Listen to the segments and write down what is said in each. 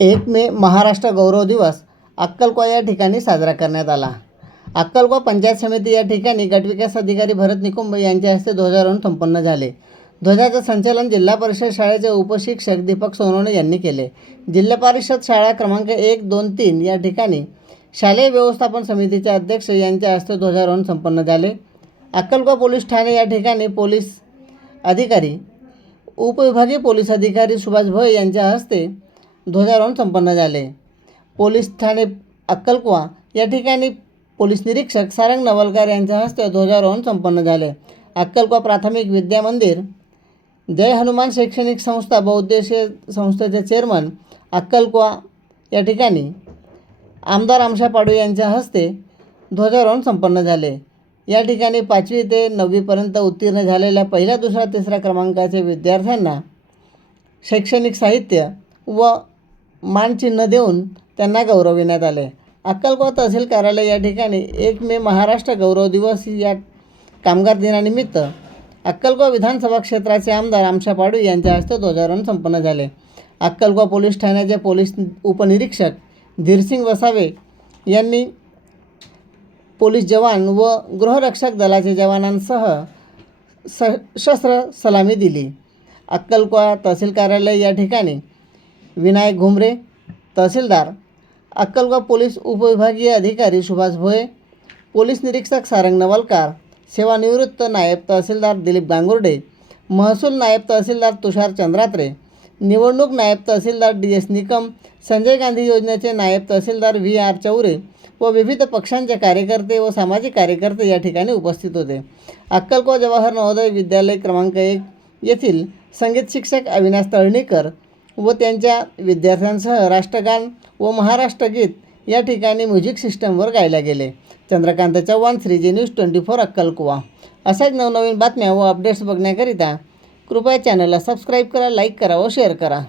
1 मे महाराष्ट्र गौरव दिवस अक्कलकोवा या ठिकाणी साजरा करण्यात आला। अक्कलकोवा पंचायत समिती या ठिकाणी गटविकास अधिकारी भरत निकुंभ यांच्या हस्ते ध्वजारोहण संपन्न झाले। ध्वजाचं संचालन जिल्हा परिषद शाळेचे उपशिक्षक दीपक सोनवणे यांनी केले। जिल्हा परिषद शाळा क्रमांक 1, 2, 3 या ठिकाणी शालेय व्यवस्थापन समितीचे अध्यक्ष यांच्या हस्ते ध्वजारोहण संपन्न झाले। अक्कलकोवा पोलीस ठाणे या ठिकाणी पोलीस अधिकारी उपविभागीय पोलीस अधिकारी सुभाष भोये यांच्या हस्ते ध्वजारोहण संपन्न झाले। पोलीस ठाणे अक्कलकोवा या ठिकाणी पोलीस निरीक्षक सारंग नवलकर यांच्या हस्ते ध्वजारोहण संपन्न झाले। अक्कलकोवा प्राथमिक विद्या मंदिर, जय हनुमान शैक्षणिक संस्था बहुउद्देशीय संस्थेचे चेअरमन अक्कलकोवा या ठिकाणी आमदार आमशा पाडू यांच्या हस्ते ध्वजारोहण संपन्न झाले। या ठिकाणी 5वी ते 9वी पर्यंत उत्तीर्ण झालेल्या पहिल्या, दुसरा, तिसरा क्रमांकाचे विद्यार्थ्यांना शैक्षणिक साहित्य व मानचिन्ह देऊन त्यांना गौरविण्यात आले। अक्कलकोवा तहसील कार्यालय या ठिकाणी 1 मे महाराष्ट्र गौरव दिवस या कामगार दिनानिमित्त अक्कलकोवा विधानसभा क्षेत्राचे आमदार आमशा पाडू यांच्या हस्ते ध्वजारोहण संपन्न झाले। अक्कलकोवा पोलीस ठाण्याचे पोलीस उपनिरीक्षक धीरसिंग वसावे यांनी पोलीस जवान व गृहरक्षक दलाचे जवानांसह शस्त्र सलामी दिली। अक्कलकोवा तहसील कार्यालय या ठिकाणी विनायक घुमरे तहसीलदार, अक्कलकोवा पोलीस उपविभागीय अधिकारी सुभाष भोये, पोलीस निरीक्षक सारंग नवलकर, सेवानिवृत्त नायब तहसीलदार दिलीप गांगुर्डे, महसूल नायब तहसीलदार तुषार चंद्रात्रे, निवडणूक नायब तहसीलदार DS निकम, संजय गांधी योजनेचे नायब तहसीलदार VR चौरे व विविध पक्षांचे कार्यकर्ते व सामाजिक कार्यकर्ते या ठिकाणी उपस्थित होते। अक्कलकोवा जवाहर नवोदय विद्यालय क्रमांक 1 येथील संगीत शिक्षक अविनाश तळणीकर व त्यांच्या विद्यार्थ्यांसह राष्ट्रगान व महाराष्ट्र गीत या ठिकाणी म्युझिक सिस्टमवर गायला गेले। Chandrakant Chavan, 3G news 24 अक्कलकोवा। अशाच नवनवीन बातम्या व अपडेट्स बघण्याकरिता कृपया चॅनलला सबस्क्राईब करा, लाईक करा व शेअर करा।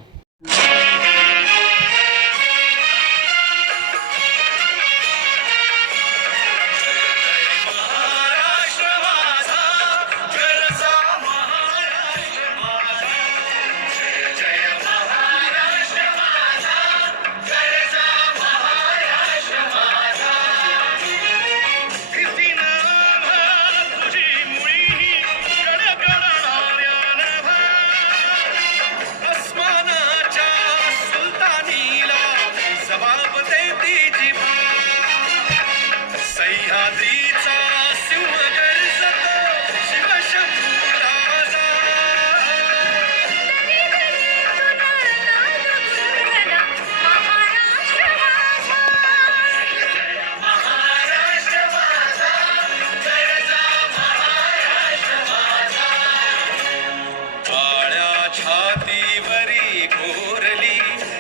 छातीवरी कोरली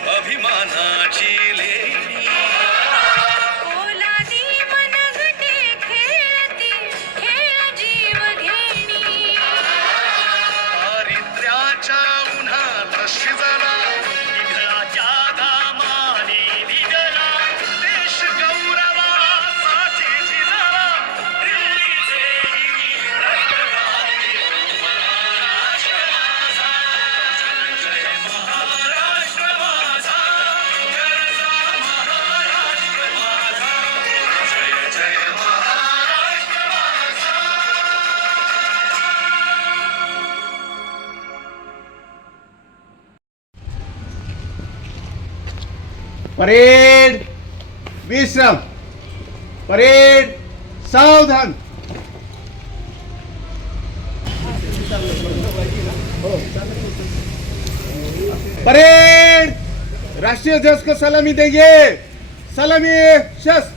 अभिमानाची लेणी, ओलादी मनगटे खेळती खेळ जीव घेणी, दारिद्र्याच्या उन्हात शिजला निघळाच्या घामाने निघला देश गौरवासाठी झिजला दिल्लीचे रक्तवाहिनी महाराष्ट्र माझा, जय महाराष्ट्र माझा, गरजा महाराष्ट्र माझा, जय जय महाराष्ट्र माझा। परेड विश्राम, परेड सावधान। परेड राष्ट्रीय ध्वज को सलामी देंगे। सलामी शस्त्र।